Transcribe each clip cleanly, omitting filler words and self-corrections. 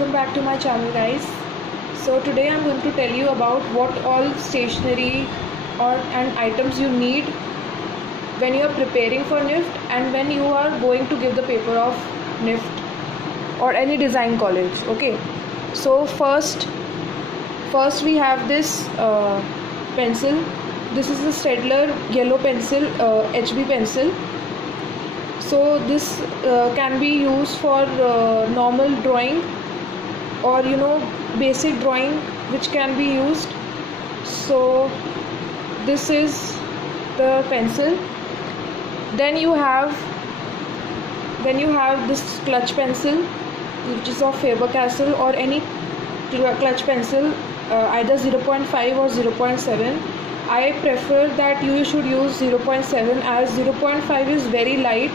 welcome back to my channel, guys. So today I'm going to tell you about what all stationery and items you need when you are preparing for NIFT and when you are going to give the paper of NIFT or any design college. Okay, so first we have this pencil. This is the Staedtler yellow pencil, HB pencil. So this can be used for normal drawing or basic drawing, which can be used. So this is the pencil. Then you have this clutch pencil, which is of Faber-Castell, or any clutch pencil, either 0.5 or 0.7. I prefer that you should use 0.7 as 0.5 is very light.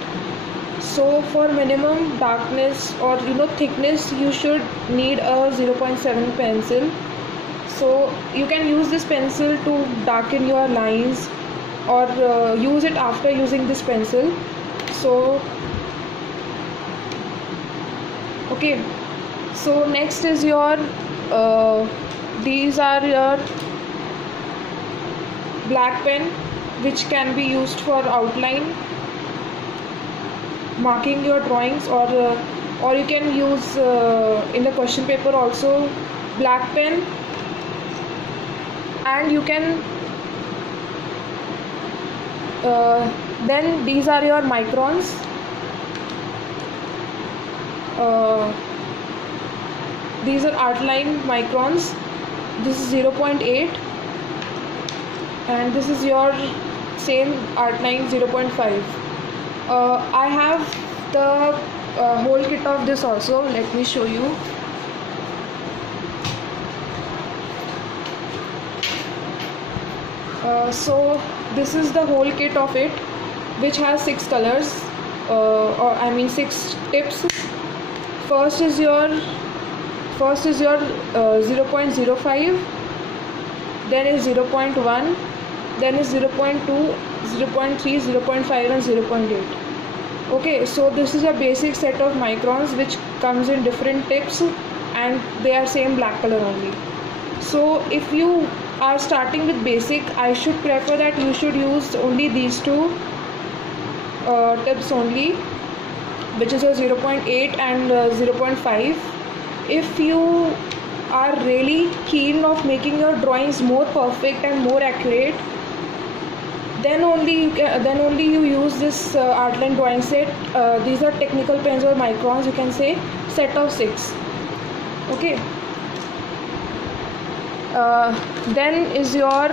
So for minimum darkness or thickness, you should need a 0.7 pencil. So you can use this pencil to darken your lines or use it after using this pencil. So okay, so next is your these are your black pen, which can be used for outline, marking your drawings, or you can use in the question paper also black pen. And you can then these are your microns. These are Artline microns. This is 0.8 and this is your same Artline 0.5. I have the whole kit of this also. Let me show you. So this is the whole kit of it, which has 6 colors, or I mean 6 tips. First is your 0.05, then is 0.1, then is 0.2, 0.3, 0.5 and 0.8. Okay, so this is a basic set of microns which comes in different tips and they are same black color only. So if you are starting with basic, I should prefer that you should use only these two tips only, which is a 0.8 and 0.5. If you are really keen of making your drawings more perfect and more accurate, then only you use this Artline drawing set. These are technical pens or microns, you can say, set of 6. Okay. Then is your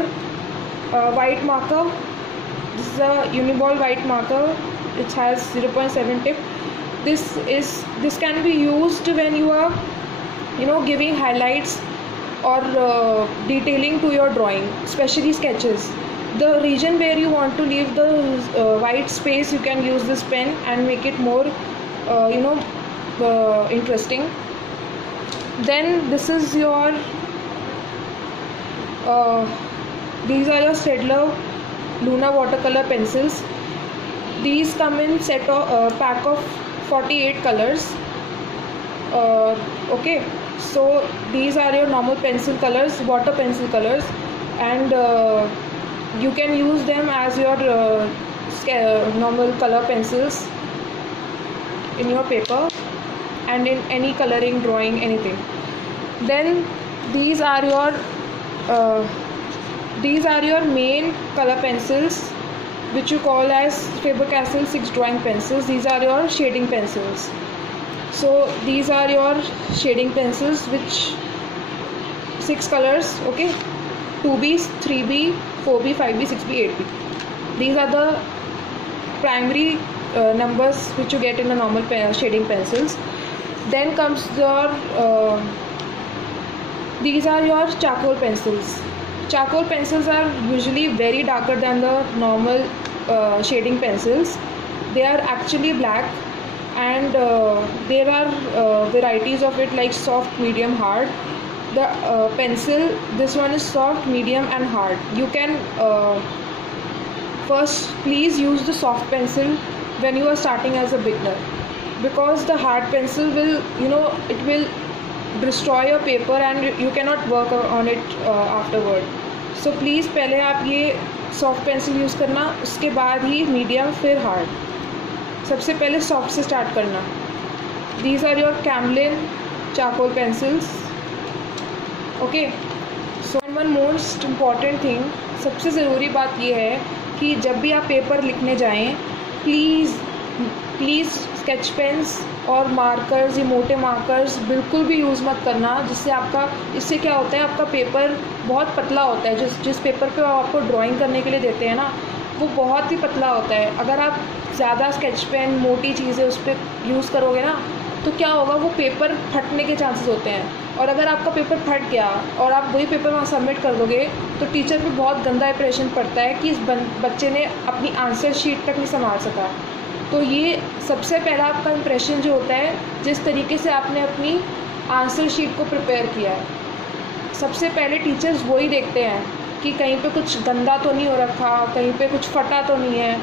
white marker. This is a Uniball white marker, which has 0.7 tip. This can be used when you are giving highlights or detailing to your drawing, especially sketches. The region where you want to leave the white space, you can use this pen and make it more interesting. Then this is your these are your Staedtler Luna watercolor pencils. These come in set of pack of 48 colors. Okay, so these are your normal pencil colors, water pencil colors, and you can use them as your normal color pencils in your paper and in any coloring, drawing, anything. Then these are your main color pencils, which you call as Faber-Castell 6 drawing pencils. These are your shading pencils. So these are your shading pencils, which 6 colors. Okay, 2B, 3B, 4B, 5B, 6B, 8B. These are the primary numbers which you get in the normal shading pencils. Then comes your these are your charcoal pencils. Charcoal pencils are usually very darker than the normal shading pencils. They are actually black, and there are varieties of it, like soft, medium, hard. The pencil, this one is soft, medium and hard. You can first please use the soft pencil when you are starting as a beginner, because the hard pencil will it will destroy your paper and you cannot work on it afterward. So please पहले आप ये soft pencil use करना, उसके बाद ही medium, फिर hard. सबसे पहले soft से स्टार्ट करना। These are your Camlin charcoal pencils. Okay. So one most important thing, सबसे ज़रूरी बात ये है कि जब भी आप पेपर लिखने जाएं, प्लीज़ स्केच पेन्स और मार्कर्स, ये मोटे मार्कर्स बिल्कुल भी यूज़ मत करना, इससे क्या होता है, आपका पेपर बहुत पतला होता है। जिस पेपर पे आपको ड्राइंग करने के लिए देते हैं ना, वो बहुत ही पतला होता है। अगर आप ज़्यादा स्केच पेन, मोटी चीज़ें उस पर यूज़ करोगे ना, तो क्या होगा, वो पेपर फटने के चांसेस होते हैं। और अगर आपका पेपर फट गया और आप वही पेपर वहाँ सबमिट कर दोगे, तो टीचर पे बहुत गंदा इंप्रेशन पड़ता है कि इस बच्चे ने अपनी आंसर शीट तक नहीं संभाल सका। तो ये सबसे पहला आपका इंप्रेशन जो होता है, जिस तरीके से आपने अपनी आंसर शीट को प्रिपेयर किया है, सबसे पहले टीचर्स वही देखते हैं कि कहीं पे कुछ गंदा तो नहीं हो रखा, कहीं पे कुछ फटा तो नहीं है,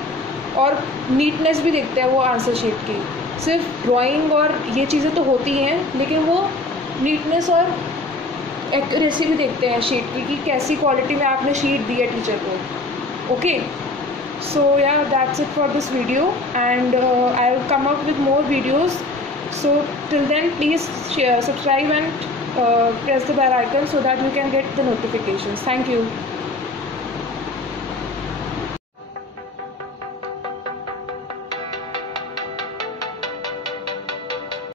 और नीटनेस भी देखते हैं वो आंसर शीट की। सिर्फ ड्राइंग और ये चीज़ें तो होती हैं, लेकिन वो नीटनेस और एक्यूरेसी भी देखते हैं शीट की, कि कैसी क्वालिटी में आपने शीट दी है टीचर को। Okay, so yeah, that's it for this video, and I will come up with more videos. So till then, please subscribe and press the bell icon so that you can get the notifications. Thank you.